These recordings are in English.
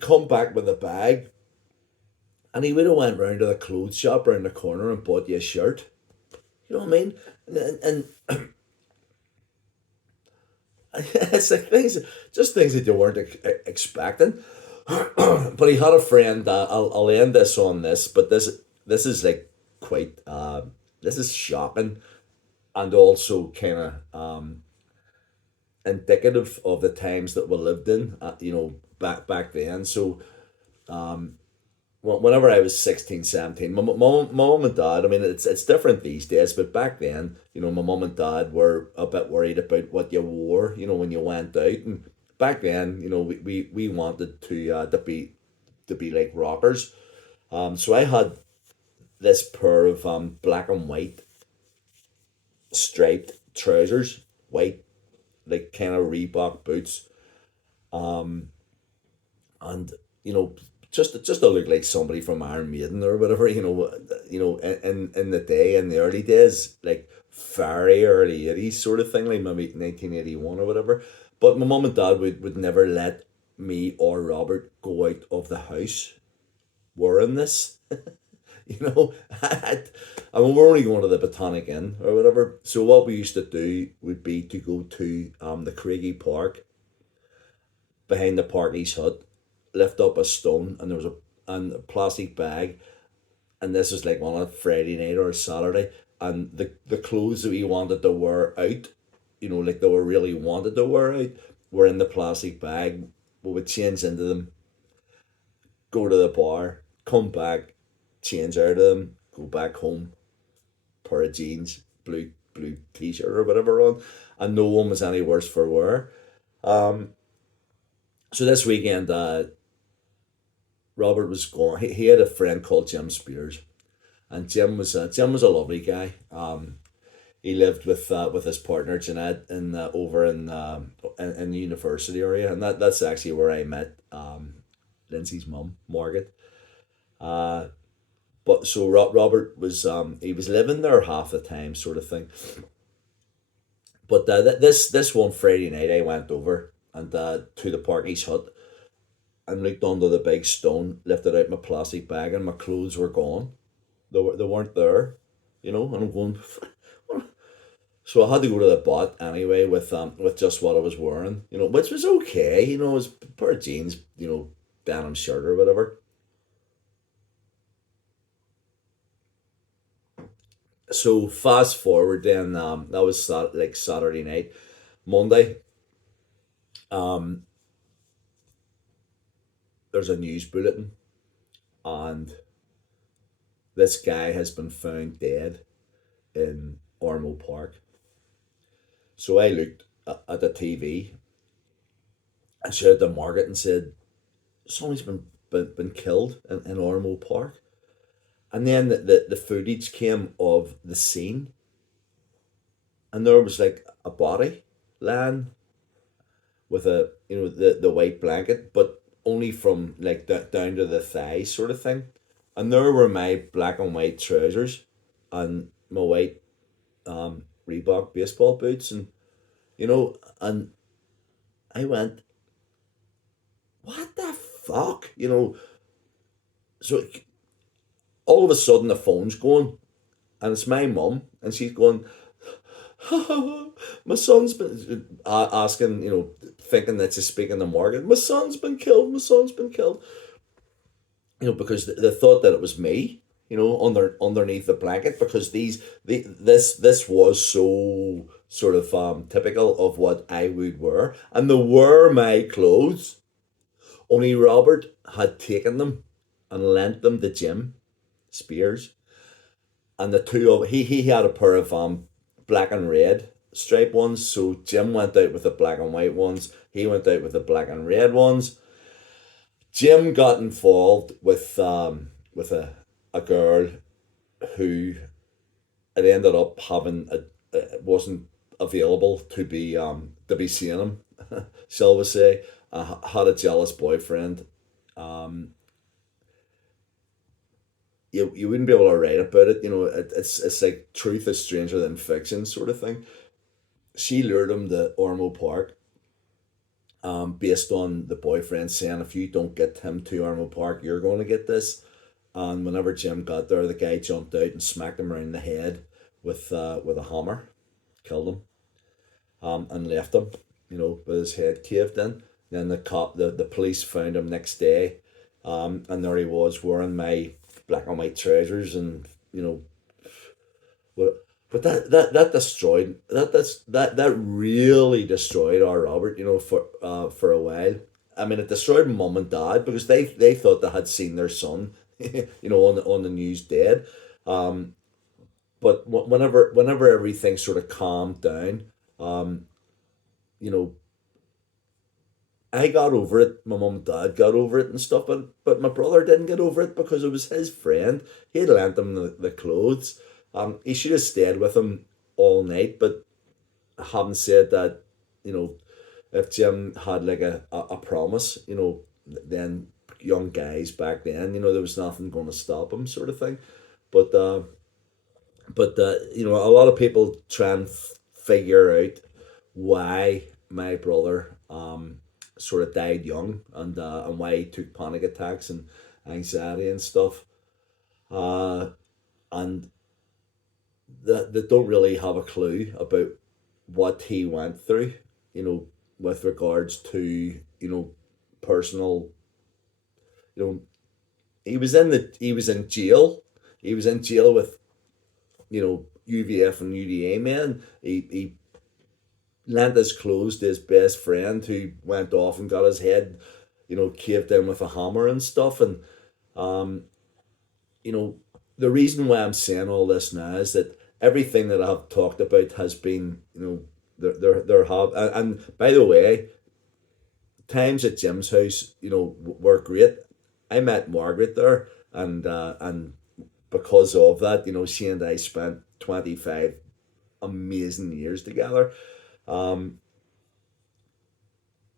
come back with a bag, and he would have went round to the clothes shop around the corner and bought you a shirt. You know what I mean? And it's like things, just things that you weren't expecting. But he had a friend. I'll end this on this, but this is like quite. This is shocking and also kind of indicative of the times that we lived in. Back then. So whenever I was 16, 17, my mom and dad, I mean, it's different these days, but back then, my mom and dad were a bit worried about what you wore, when you went out. And back then, we wanted to be like rockers. So I had this pair of black and white striped trousers, white, like kind of Reebok boots, and just to look like somebody from Iron Maiden or whatever, in the day, in the early days, like very early 80s sort of thing, like maybe 1981 or whatever. But my mum and dad would never let me or Robert go out of the house wearing this. you know, I mean, we're only going to the Botanic Inn or whatever. So what we used to do would be to go to the Craigie Park behind the Parky's hut, lift up a stone, and there was a plastic bag, and this was like on a Friday night or a Saturday, and the clothes that we wanted to wear out, like they were really wanted to wear out, were in the plastic bag. We would change into them, go to the bar, come back, change out of them, go back home, pair of jeans, blue t-shirt or whatever on, and no one was any worse for wear. Um, so this weekend, Robert was going. He had a friend called Jim Spears, and Jim was a lovely guy. He lived with his partner Jeanette in over in the university area, and that's actually where I met Lindsay's mum, Margaret. Uh, but so Robert was he was living there half the time, sort of thing. But this one Friday night, I went over and to the Parky's hut and looked under the big stone, lifted out my plastic bag, and my clothes were gone. They weren't there, and I'm going. So I had to go to the bot anyway with just what I was wearing, which was okay, it was a pair of jeans, denim shirt or whatever. So fast forward then, that was like Saturday night, Monday. Um, there's a news bulletin, and this guy has been found dead in Ormo Park. So I looked at the TV and shouted to Margaret and said, "Somebody's been killed in Ormo Park." And then the footage came of the scene, and there was like a body lying with the white blanket, but only from like down to the thigh sort of thing. And there were my black and white trousers and my white Reebok baseball boots, and I went, what the fuck, So all of a sudden the phone's going, and it's my mum, and she's going, my son's been asking, thinking that she's speaking to Morgan. My son's been killed. My son's been killed. Because they thought that it was me. Underneath the blanket, because this was so sort of typical of what I would wear, and they were my clothes. Only Robert had taken them and lent them to Jim Spears, and the two of he had a pair of black and red striped ones. So Jim went out with the black and white ones. He went out with the black and red ones. Jim got involved with a girl who it ended up having wasn't available to be seeing him, shall we say. Had a jealous boyfriend. Um, you wouldn't be able to write about it. It's like truth is stranger than fiction sort of thing. She lured him to Ormo Park, based on the boyfriend saying, if you don't get him to Armo Park, you're going to get this. And whenever Jim got there, the guy jumped out and smacked him around the head with a hammer, killed him, and left him, with his head caved in. Then the police found him next day, and there he was wearing my black and white trousers, and but that destroyed that really destroyed our Robert, for a while. I mean, it destroyed mum and dad because they thought they had seen their son, on the news dead. But whenever everything sort of calmed down, you know, I got over it. My mum and dad got over it and stuff, but my brother didn't get over it because it was his friend. He had lent him the clothes. He should have stayed with him all night, but having said that, you know, if Jim had like a promise, then young guys back then, there was nothing going to stop him, sort of thing. But a lot of people try and figure out why my brother sort of died young, and why he took panic attacks and anxiety and stuff. Uh, and they don't really have a clue about what he went through, with regards to, personal, you know, he was in jail. He was in jail with, UVF and UDA men. He lent his clothes to his best friend who went off and got his head, caved in with a hammer and stuff. And you know, the reason why I'm saying all this now is that everything that I've talked about has been, there have, and by the way, times at Jim's house, were great. I met Margaret there, and because of that, she and I spent 25 amazing years together. Um,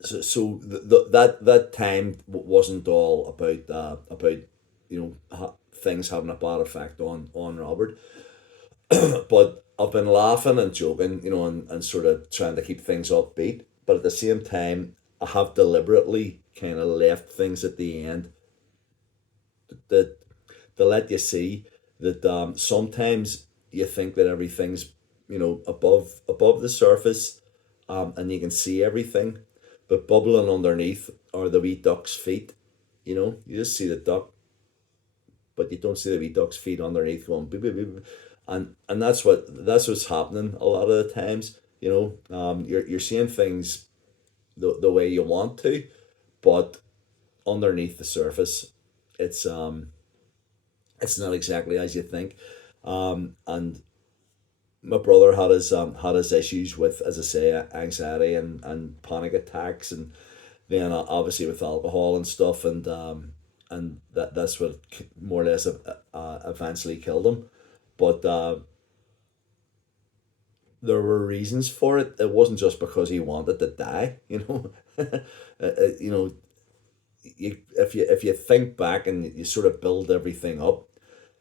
that time wasn't all about things having a bad effect on Robert, but I've been laughing and joking, and sort of trying to keep things upbeat. But at the same time, I have deliberately kind of left things at the end that to let you see that sometimes you think that everything's above the surface, and you can see everything, but bubbling underneath are the wee duck's feet. You just see the duck, but you don't see the wee duck's feet underneath going beep, beep, beep. And that's what's happening a lot of the times. You're seeing things the way you want to, but underneath the surface, it's it's not exactly as you think. And my brother had his issues with, as I say, anxiety and panic attacks, and then obviously with alcohol and stuff, and that's what more or less eventually killed him. But there were reasons for it. It wasn't just because he wanted to die. You know, if you think back and you sort of build everything up.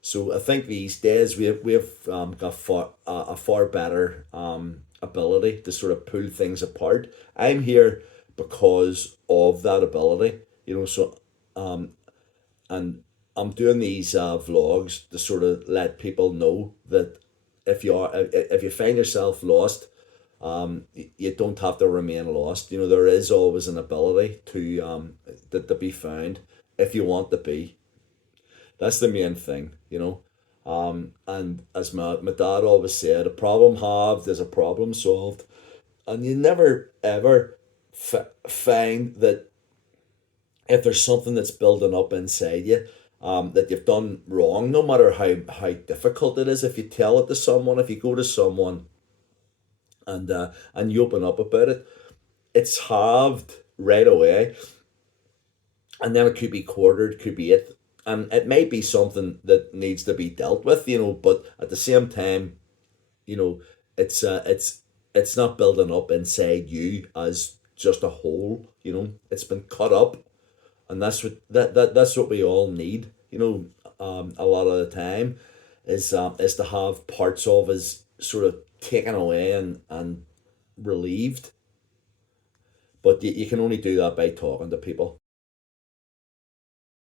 So I think these days we've got a far better ability to sort of pull things apart. I'm here because of that ability, So um, and I'm doing these vlogs to sort of let people know that if you find yourself lost, you don't have to remain lost. There is always an ability to be found if you want to be. That's the main thing, And as my dad always said, a problem halved is a problem solved. And you never ever find that if there's something that's building up inside you, that you've done wrong, no matter how difficult it is, if you tell it to someone, if you go to someone and you open up about it, it's halved right away, and then it could be quartered, could be it, and it may be something that needs to be dealt with, but at the same time, you know, it's it's not building up inside you as just a whole. It's been cut up, and that's what we all need. A lot of the time is to have parts of us sort of taken away and relieved. But you can only do that by talking to people.